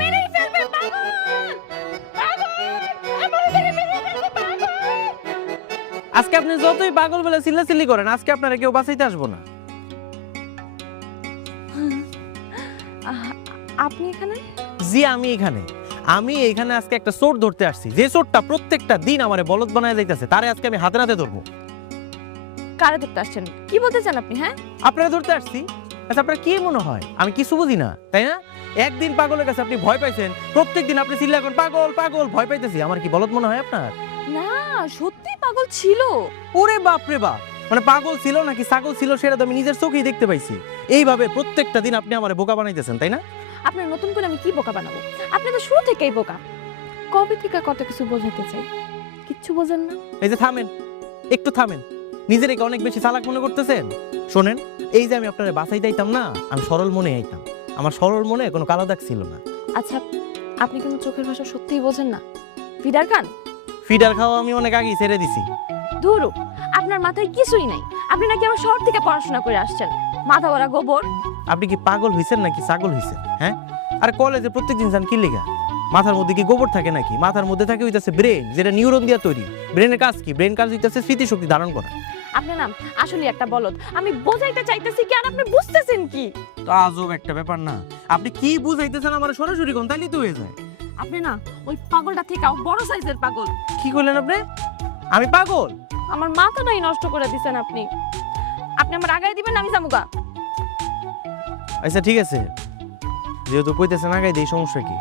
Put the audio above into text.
মেরেই ফেলবে পাগল! আজকে আপনি যতই পাগল বলে চিল্লাচিল্লি করেন আজকে আপনারা কেউ বাঁচাইতে আসব না। আপনি এখানে? জি আমি এখানে। আমি এখানে আজকে একটা চোর ধরতে আসছি। যে চোরটা প্রত্যেকটা দিন আমারে বলদ বানায় যাইতেছে তারে আজকে আমি হাতে হাতে ধরবো। কারে ধরতে আসছেন? কি বলতে চান আপনি হ্যাঁ? আপনারা ধরতে আসছি? আচ্ছা আপনার কি মনে হয়? আমি কিছু বুঝি না তাই না? একদিন পাগলের কাছে আপনি ভয় পাইছেন প্রত্যেকদিন আপনি চিল্লা করেন পাগল পাগল ভয় পাইতেছি। আমার কি বলদ মনে হয় আপনার? না সত্যি পাগল ছিল। ওরে বাপ রে বাপ! মানে পাগল ছিল নাকি ছাগল ছিল সেটা তো আমি নিজের চোখেই দেখতে পাইছি। এইভাবে প্রত্যেকটা দিন আপনি আমার বোকা বানাইতেছেন তাই না? আপনার নতুন করে আমি কি বোকা বানাবো? আপনি তো শুরু থেকেই বোকা। কবে থেকে কত কিছু বোঝাতে চাই? কিচ্ছু বোঝেন না। এই যে থামেন একটু থামেন। নিজের অনেক বেশি চালাক মনে করতেছেন? শোনেন এই যে আমি আপনার বাসাই দিতাম না আমি সরল মনে আইতাম। আমার সরল মনে কোনো কালো দাগ ছিল না। আচ্ছা আপনি কিন্তু চোখের ভাষা সত্যিই বোঝেন না। ফিডার খান? ফিডার খাওয়া আমি অনেক আগেই ছেড়ে দিছি। ধুরু আপনার মাথায় কিছুই নাই। আপনি নাকি আমার শহর থেকে পড়াশোনা করে আসছেন। মাথা ভরা গোবর। আপনি কি পাগল হইছেন নাকি ছাগল হইছেন হ্যাঁ? আর কলেজে প্রত্যেকদিন যান কি লেখা মাথার মধ্যে কি গোবর থাকে নাকি? মাথার মধ্যে থাকে হইতাছে ব্রেন যেটা নিউরন দিয়া তৈরি। ব্রেনের কাজ কি? ব্রেন কাজ হইতাছে স্মৃতিশক্তি ধারণ করা। আপনি না আসলে একটা বলদ। আমি বোঝাইতে চাইতেছি কি আর আপনি বুঝতেছেন কি? তো আজব একটা ব্যাপার না। আপনি কি বুঝাইতেছেন আমার সরাসরি কোন? তাইলেই তো হয়ে যায়। আপনি না ওই পাগলটা থেকেও বড় সাইজের পাগল। কি করলেন আপনি? আমি পাগল? আমার মাথাটাই নষ্ট করে দিছেন আপনি। আপনি আমার আগায় দিবেন আমি জামুগা আচ্ছা ঠিক আছে। যেহেতু কইতেছেন আগাই দিই সমস্যা কি?